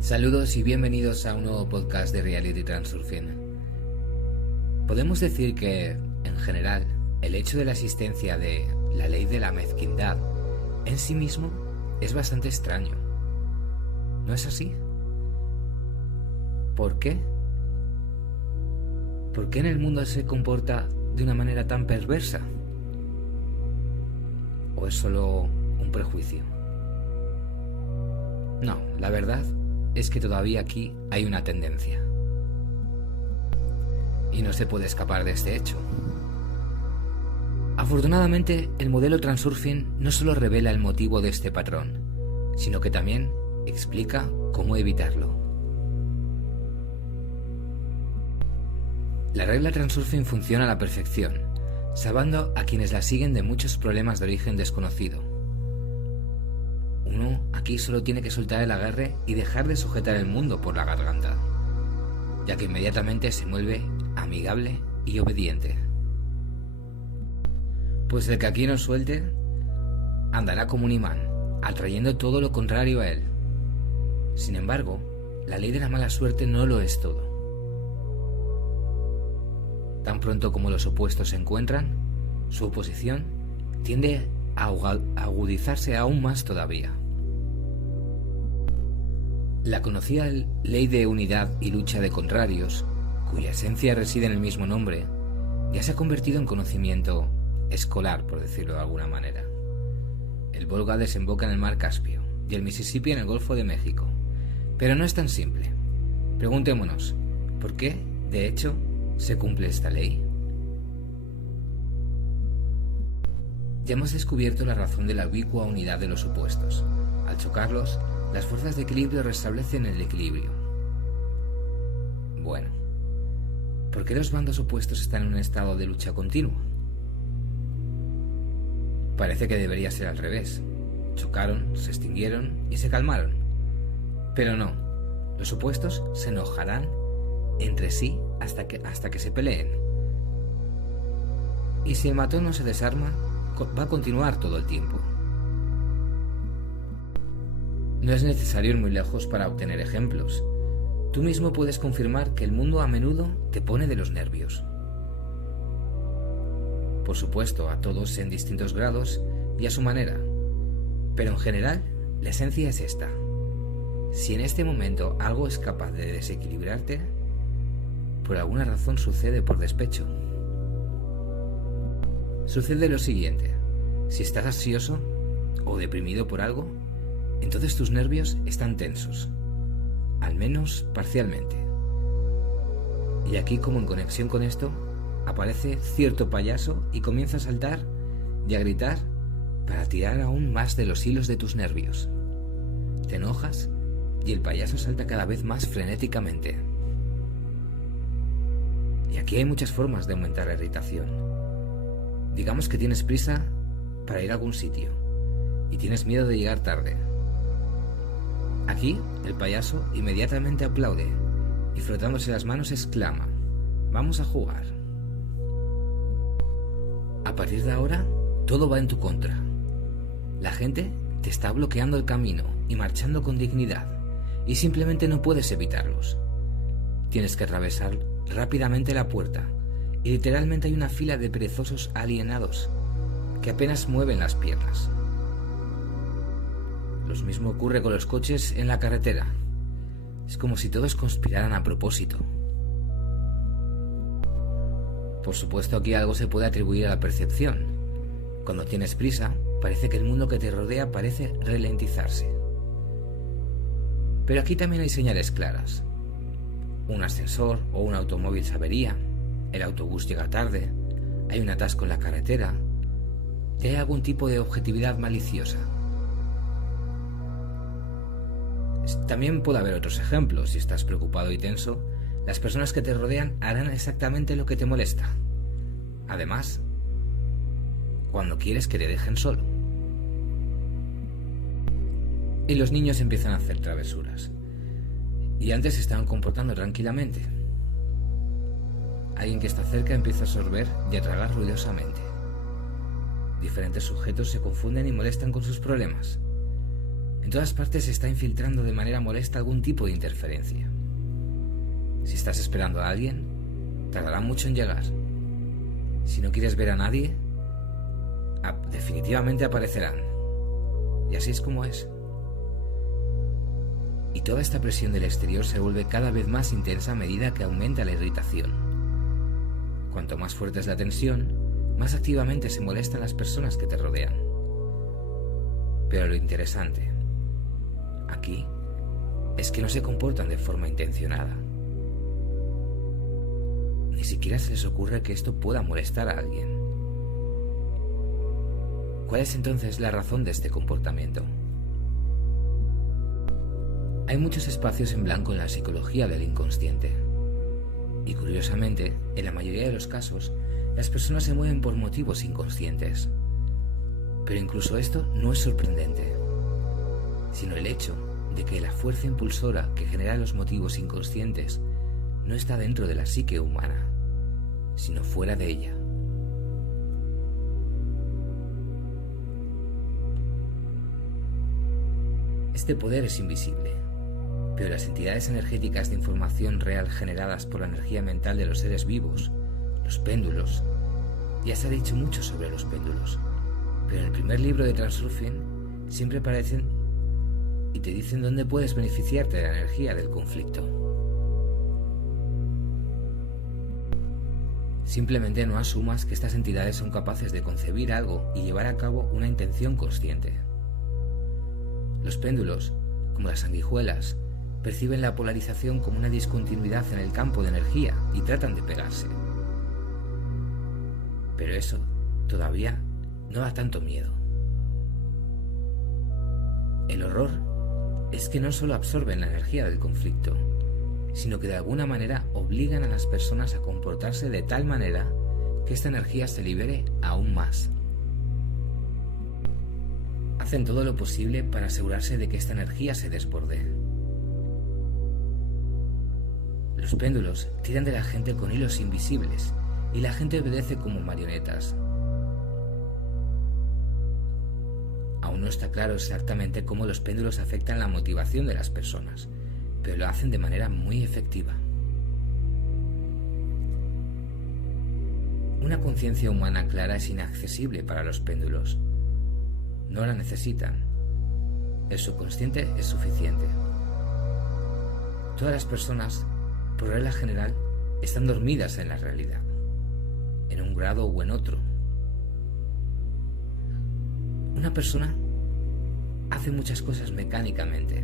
Saludos y bienvenidos a un nuevo podcast de Reality Transurfing. Podemos decir que, en general, el hecho de la existencia de la ley de la mezquindad en sí mismo es bastante extraño. ¿No es así? ¿Por qué? ¿Por qué en el mundo se comporta de una manera tan perversa? ¿O es solo un prejuicio? No, la verdad es que todavía aquí hay una tendencia. Y no se puede escapar de este hecho. Afortunadamente, el modelo Transurfing no solo revela el motivo de este patrón, sino que también explica cómo evitarlo. La regla Transurfing funciona a la perfección, salvando a quienes la siguen de muchos problemas de origen desconocido. Uno aquí solo tiene que soltar el agarre y dejar de sujetar el mundo por la garganta, ya que inmediatamente se vuelve amigable y obediente. Pues el que aquí no suelte, andará como un imán, atrayendo todo lo contrario a él. Sin embargo, la ley de la mala suerte no lo es todo. Tan pronto como los opuestos se encuentran, su oposición tiende a agudizarse aún más todavía. La conocida ley de unidad y lucha de contrarios, cuya esencia reside en el mismo nombre, ya se ha convertido en conocimiento escolar, por decirlo de alguna manera. El Volga desemboca en el mar Caspio y el Mississippi en el Golfo de México. Pero no es tan simple. Preguntémonos, ¿por qué, de hecho, se cumple esta ley? Ya hemos descubierto la razón de la ubicua unidad de los opuestos. Al chocarlos, las fuerzas de equilibrio restablecen el equilibrio. Bueno, ¿por qué los bandos opuestos están en un estado de lucha continua? Parece que debería ser al revés. Chocaron, se extinguieron y se calmaron. Pero no, los opuestos se enojarán entre sí hasta que se peleen. Y si el matón no se desarma, va a continuar todo el tiempo. No es necesario ir muy lejos para obtener ejemplos. Tú mismo puedes confirmar que el mundo a menudo te pone de los nervios. Por supuesto, a todos en distintos grados y a su manera. Pero en general, la esencia es esta. Si en este momento algo es capaz de desequilibrarte, por alguna razón sucede por despecho. Sucede lo siguiente: si estás ansioso o deprimido por algo, entonces tus nervios están tensos, al menos parcialmente. Y aquí, como en conexión con esto, aparece cierto payaso y comienza a saltar y a gritar para tirar aún más de los hilos de tus nervios. Te enojas y el payaso salta cada vez más frenéticamente. Y aquí hay muchas formas de aumentar la irritación. Digamos que tienes prisa para ir a algún sitio y tienes miedo de llegar tarde. Aquí, el payaso inmediatamente aplaude y frotándose las manos exclama: «¡Vamos a jugar!». A partir de ahora, todo va en tu contra. La gente te está bloqueando el camino y marchando con dignidad, y simplemente no puedes evitarlos. Tienes que atravesar rápidamente la puerta, y literalmente hay una fila de perezosos alienados que apenas mueven las piernas. Lo mismo ocurre con los coches en la carretera. Es como si todos conspiraran a propósito. Por supuesto, aquí algo se puede atribuir a la percepción. Cuando tienes prisa, parece que el mundo que te rodea parece ralentizarse. Pero aquí también hay señales claras. Un ascensor o un automóvil se avería, el autobús llega tarde, hay un atasco en la carretera, y hay algún tipo de objetividad maliciosa. También puede haber otros ejemplos. Si estás preocupado y tenso, las personas que te rodean harán exactamente lo que te molesta. Además, cuando quieres que te dejen solo. y los niños empiezan a hacer travesuras. Y antes se estaban comportando tranquilamente. Alguien que está cerca empieza a sorber y a tragar ruidosamente. Diferentes sujetos se confunden y molestan con sus problemas. En todas partes se está infiltrando de manera molesta algún tipo de interferencia. Si estás esperando a alguien, tardará mucho en llegar. Si no quieres ver a nadie, definitivamente aparecerán. Y así es como es. Y toda esta presión del exterior se vuelve cada vez más intensa a medida que aumenta la irritación. Cuanto más fuerte es la tensión, más activamente se molestan las personas que te rodean. Pero lo interesante aquí es que no se comportan de forma intencionada. Ni siquiera se les ocurre que esto pueda molestar a alguien. ¿Cuál es entonces la razón de este comportamiento? Hay muchos espacios en blanco en la psicología del inconsciente. Y curiosamente, en la mayoría de los casos, las personas se mueven por motivos inconscientes. Pero incluso esto no es sorprendente, sino el hecho de que la fuerza impulsora que genera los motivos inconscientes no está dentro de la psique humana, sino fuera de ella. Este poder es invisible, pero las entidades energéticas de información real generadas por la energía mental de los seres vivos, los péndulos, ya se ha dicho mucho sobre los péndulos, pero en el primer libro de Transurfing siempre aparecen y te dicen dónde puedes beneficiarte de la energía del conflicto. Simplemente no asumas que estas entidades son capaces de concebir algo y llevar a cabo una intención consciente. Los péndulos, como las sanguijuelas, perciben la polarización como una discontinuidad en el campo de energía y tratan de pegarse. Pero eso todavía no da tanto miedo. El horror es que no solo absorben la energía del conflicto, sino que de alguna manera obligan a las personas a comportarse de tal manera que esta energía se libere aún más. Hacen todo lo posible para asegurarse de que esta energía se desborde. Los péndulos tiran de la gente con hilos invisibles y la gente obedece como marionetas. Aún no está claro exactamente cómo los péndulos afectan la motivación de las personas, pero lo hacen de manera muy efectiva. Una conciencia humana clara es inaccesible para los péndulos. No la necesitan. El subconsciente es suficiente. Todas las personas, por regla general, están dormidas en la realidad, en un grado o en otro. Una persona hace muchas cosas mecánicamente,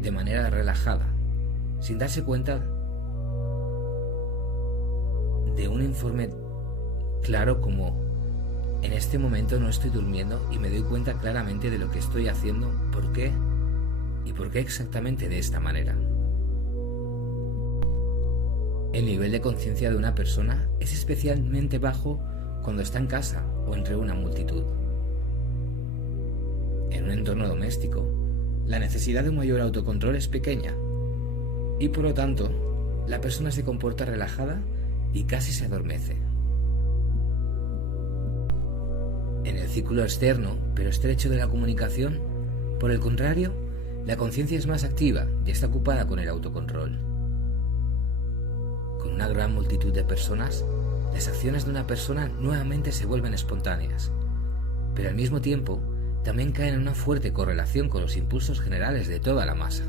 de manera relajada, sin darse cuenta de un informe claro como: en este momento no estoy durmiendo y me doy cuenta claramente de lo que estoy haciendo, por qué y por qué exactamente de esta manera. El nivel de conciencia de una persona es especialmente bajo cuando está en casa o entre una multitud. En un entorno doméstico, la necesidad de un mayor autocontrol es pequeña y por lo tanto, la persona se comporta relajada y casi se adormece. En el círculo externo, pero estrecho de la comunicación, por el contrario, la conciencia es más activa y está ocupada con el autocontrol. Con una gran multitud de personas, las acciones de una persona nuevamente se vuelven espontáneas, pero al mismo tiempo también caen en una fuerte correlación con los impulsos generales de toda la masa.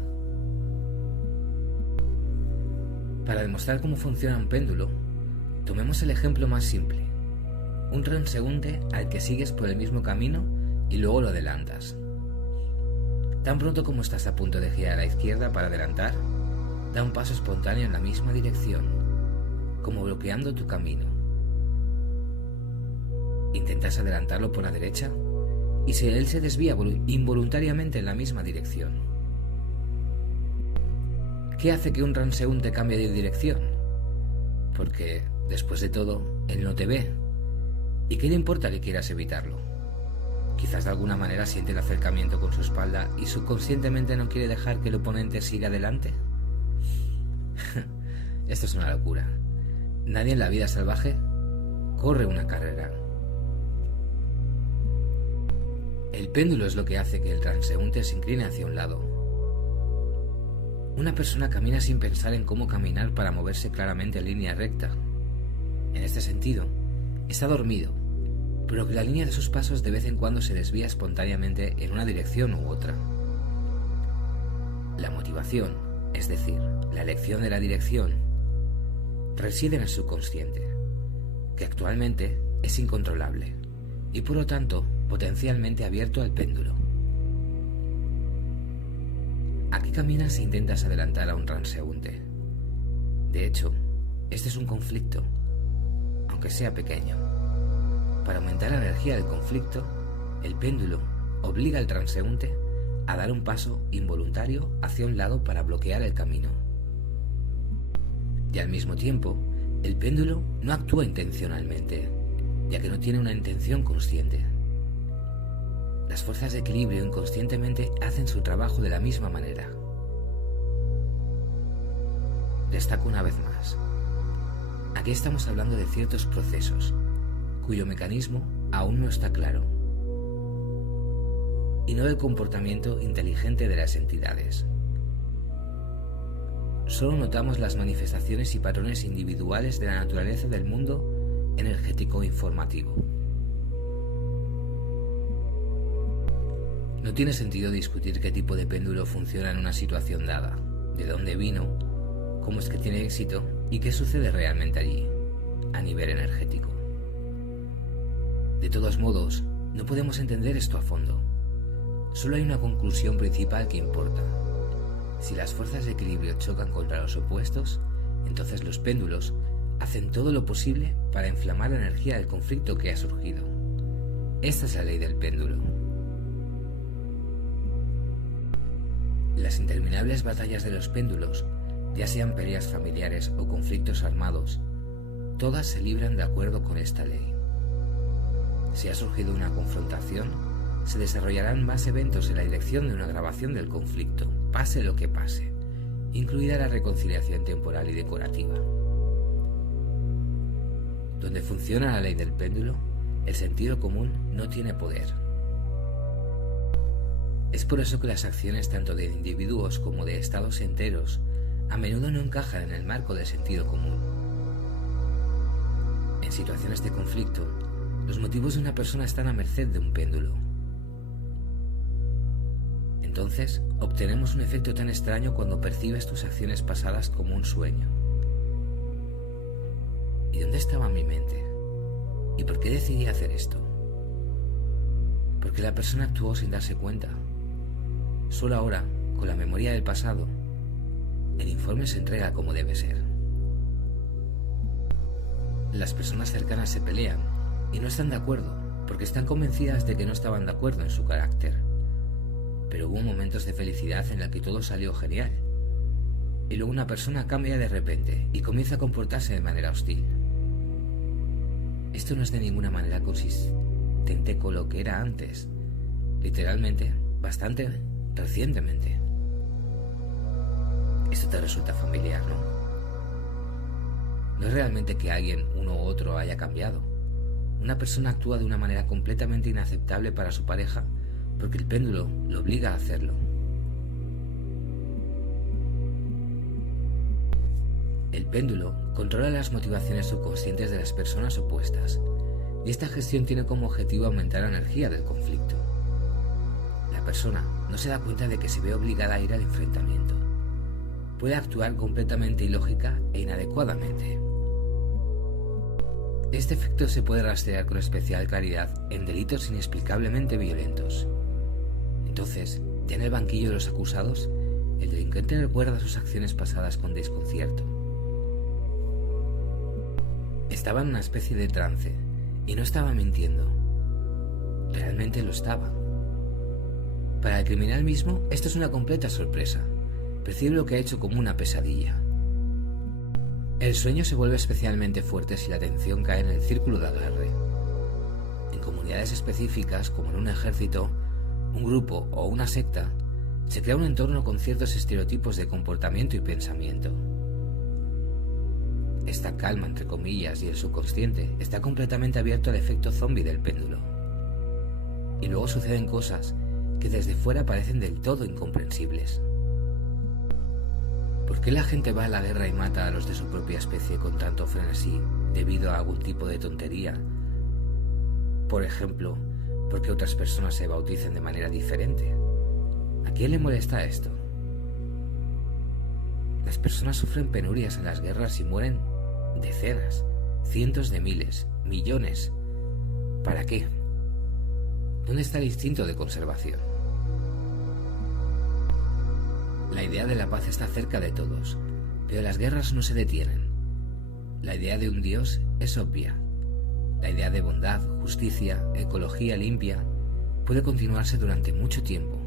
Para demostrar cómo funciona un péndulo, tomemos el ejemplo más simple: un transeúnte al que sigues por el mismo camino y luego lo adelantas. Tan pronto como estás a punto de girar a la izquierda para adelantar, da un paso espontáneo en la misma dirección, como bloqueando tu camino. Intentas adelantarlo por la derecha y él se desvía involuntariamente en la misma dirección. ¿Qué hace que un transeúnte cambie de dirección? Porque, después de todo, él no te ve. ¿Y qué le importa que quieras evitarlo? Quizás de alguna manera siente el acercamiento con su espalda y subconscientemente no quiere dejar que el oponente siga adelante. Esto es una locura. Nadie en la vida salvaje corre una carrera. El péndulo es lo que hace que el transeúnte se incline hacia un lado. Una persona camina sin pensar en cómo caminar para moverse claramente en línea recta. En este sentido, está dormido, pero que la línea de sus pasos de vez en cuando se desvía espontáneamente en una dirección u otra. La motivación, es decir, la elección de la dirección, reside en el subconsciente, que actualmente es incontrolable y por lo tanto potencialmente abierto al péndulo. ¿A qué caminas si intentas adelantar a un transeúnte? De hecho, este es un conflicto, aunque sea pequeño. Para aumentar la energía del conflicto, el péndulo obliga al transeúnte a dar un paso involuntario hacia un lado para bloquear el camino. Y al mismo tiempo, el péndulo no actúa intencionalmente, ya que no tiene una intención consciente. Las fuerzas de equilibrio inconscientemente hacen su trabajo de la misma manera. Destaco una vez más. Aquí estamos hablando de ciertos procesos, cuyo mecanismo aún no está claro, y no del comportamiento inteligente de las entidades. Solo notamos las manifestaciones y patrones individuales de la naturaleza del mundo energético informativo. No tiene sentido discutir qué tipo de péndulo funciona en una situación dada, de dónde vino, cómo es que tiene éxito y qué sucede realmente allí, a nivel energético. De todos modos, no podemos entender esto a fondo. Solo hay una conclusión principal que importa. Si las fuerzas de equilibrio chocan contra los opuestos, entonces los péndulos hacen todo lo posible para inflamar la energía del conflicto que ha surgido. Esta es la ley del péndulo. Las interminables batallas de los péndulos, ya sean peleas familiares o conflictos armados, todas se libran de acuerdo con esta ley. Si ha surgido una confrontación, se desarrollarán más eventos en la dirección de una agravación del conflicto, pase lo que pase, incluida la reconciliación temporal y decorativa. Donde funciona la ley del péndulo, el sentido común no tiene poder. Es por eso que las acciones tanto de individuos como de estados enteros a menudo no encajan en el marco del sentido común. En situaciones de conflicto, los motivos de una persona están a merced de un péndulo. Entonces, obtenemos un efecto tan extraño cuando percibes tus acciones pasadas como un sueño. ¿Y dónde estaba mi mente? ¿Y por qué decidí hacer esto? Porque la persona actuó sin darse cuenta. Solo ahora, con la memoria del pasado, el informe se entrega como debe ser. Las personas cercanas se pelean y no están de acuerdo porque están convencidas de que no estaban de acuerdo en su carácter. Pero hubo momentos de felicidad en el que todo salió genial. Y luego una persona cambia de repente y comienza a comportarse de manera hostil. Esto no es de ninguna manera consistente con lo que era antes. Literalmente, bastante recientemente. Esto te resulta familiar, ¿no? No es realmente que alguien, uno u otro, haya cambiado. Una persona actúa de una manera completamente inaceptable para su pareja porque el péndulo lo obliga a hacerlo. El péndulo controla las motivaciones subconscientes de las personas opuestas, y esta gestión tiene como objetivo aumentar la energía del conflicto. La persona no se da cuenta de que se ve obligada a ir al enfrentamiento. Puede actuar completamente ilógica e inadecuadamente. Este efecto se puede rastrear con especial claridad en delitos inexplicablemente violentos. Entonces, ya en el banquillo de los acusados, el delincuente recuerda sus acciones pasadas con desconcierto. Estaba en una especie de trance, y no estaba mintiendo. Realmente lo estaba. Para el criminal mismo, esto es una completa sorpresa. Percibe lo que ha hecho como una pesadilla. El sueño se vuelve especialmente fuerte si la atención cae en el círculo de agarre. comunidades específicas, como en un ejército, un grupo o una secta, se crea un entorno con ciertos estereotipos de comportamiento y pensamiento. Esta calma, entre comillas, y el subconsciente está completamente abierto al efecto zombie del péndulo. Y luego suceden cosas que desde fuera parecen del todo incomprensibles. ¿Por qué la gente va a la guerra y mata a los de su propia especie con tanto frenesí debido a algún tipo de tontería? Por ejemplo, ¿por qué otras personas se bauticen de manera diferente? ¿A quién le molesta esto? Las personas sufren penurias en las guerras y mueren decenas, cientos de miles, millones. ¿Para qué? ¿Dónde está el instinto de conservación? La idea de la paz está cerca de todos, pero las guerras no se detienen. La idea de un Dios es obvia. La idea de bondad, justicia, ecología limpia puede continuarse durante mucho tiempo.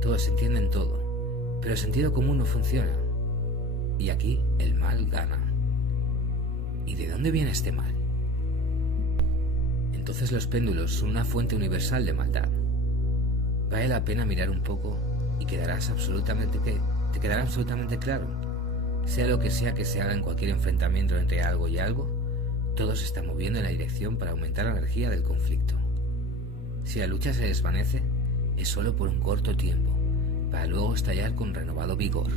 Todos entienden todo, pero el sentido común no funciona. Y aquí el mal gana. ¿Y de dónde viene este mal? Entonces los péndulos son una fuente universal de maldad. Vale la pena mirar un poco y te quedará absolutamente claro. Sea lo que sea que se haga en cualquier enfrentamiento entre algo y algo, todo se está moviendo en la dirección para aumentar la energía del conflicto. Si la lucha se desvanece, es solo por un corto tiempo, para luego estallar con renovado vigor.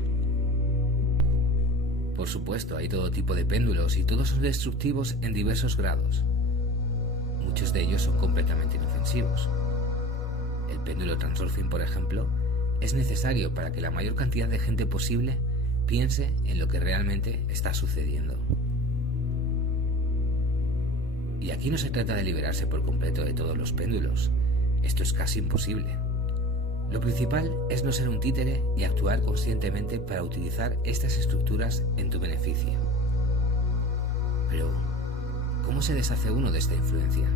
Por supuesto, hay todo tipo de péndulos y todos son destructivos en diversos grados. Muchos de ellos son completamente inofensivos. El péndulo Transurfing, por ejemplo, es necesario para que la mayor cantidad de gente posible piense en lo que realmente está sucediendo. Y aquí no se trata de liberarse por completo de todos los péndulos. Esto es casi imposible. Lo principal es no ser un títere y actuar conscientemente para utilizar estas estructuras en tu beneficio. Pero, ¿cómo se deshace uno de esta influencia?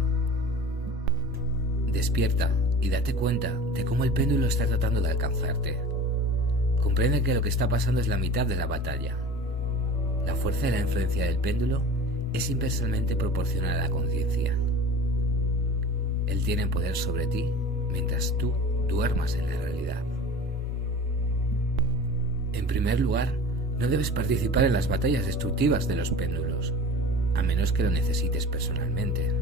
Despierta y date cuenta de cómo el péndulo está tratando de alcanzarte. Comprende que lo que está pasando es la mitad de la batalla. La fuerza de la influencia del péndulo es inversamente proporcional a la conciencia. Él tiene poder sobre ti mientras tú duermas en la realidad. En primer lugar, no debes participar en las batallas destructivas de los péndulos, a menos que lo necesites personalmente.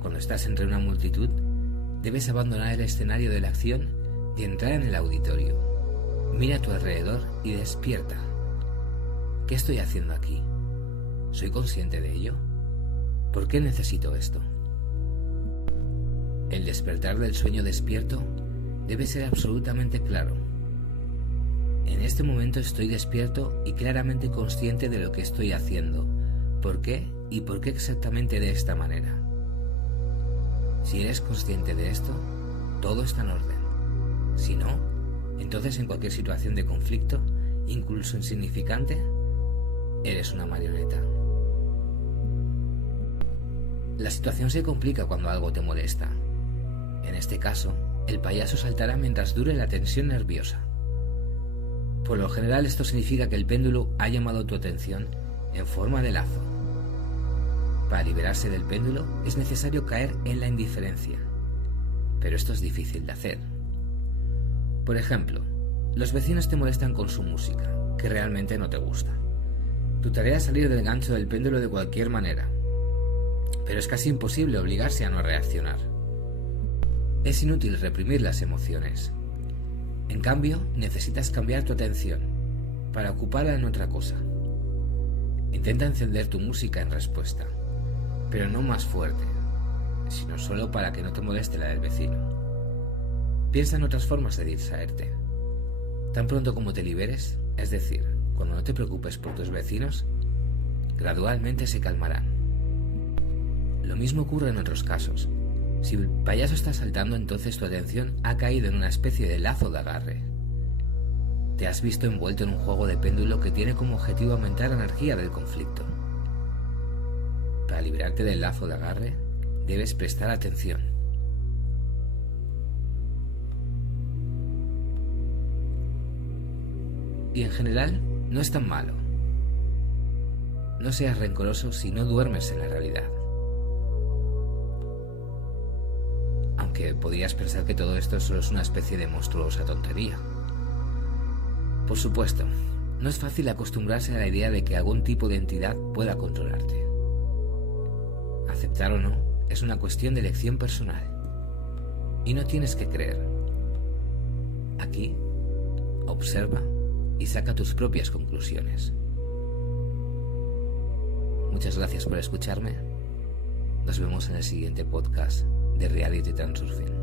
Cuando estás entre una multitud, debes abandonar el escenario de la acción y entrar en el auditorio. Mira a tu alrededor y despierta. ¿Qué estoy haciendo aquí? ¿Soy consciente de ello? ¿Por qué necesito esto? El despertar del sueño despierto debe ser absolutamente claro. En este momento estoy despierto y claramente consciente de lo que estoy haciendo, por qué y por qué exactamente de esta manera. Si eres consciente de esto, todo está en orden. Si no, entonces en cualquier situación de conflicto, incluso insignificante, eres una marioneta. La situación se complica cuando algo te molesta. En este caso, el payaso saltará mientras dure la tensión nerviosa. Por lo general esto significa que el péndulo ha llamado tu atención en forma de lazo. Para liberarse del péndulo es necesario caer en la indiferencia, pero esto es difícil de hacer. Por ejemplo, los vecinos te molestan con su música, que realmente no te gusta. Tu tarea es salir del gancho del péndulo de cualquier manera, pero es casi imposible obligarse a no reaccionar. Es inútil reprimir las emociones. En cambio, necesitas cambiar tu atención para ocuparla en otra cosa. Intenta encender tu música en respuesta, pero no más fuerte, sino solo para que no te moleste la del vecino. Piensa en otras formas de distraerte. Tan pronto como te liberes, es decir, cuando no te preocupes por tus vecinos, gradualmente se calmarán. Lo mismo ocurre en otros casos. Si el payaso está saltando, entonces tu atención ha caído en una especie de lazo de agarre. Te has visto envuelto en un juego de péndulo que tiene como objetivo aumentar la energía del conflicto. Para librarte del lazo de agarre, debes prestar atención. Y en general, no es tan malo. No seas rencoroso si no duermes en la realidad. aunque podrías pensar que todo esto solo es una especie de monstruosa tontería. Por supuesto, no es fácil acostumbrarse a la idea de que algún tipo de entidad pueda controlarte. Aceptar o no es una cuestión de elección personal. Y no tienes que creer. Aquí, observa y saca tus propias conclusiones. Muchas gracias por escucharme. Nos vemos en el siguiente podcast de Reality Transurfing.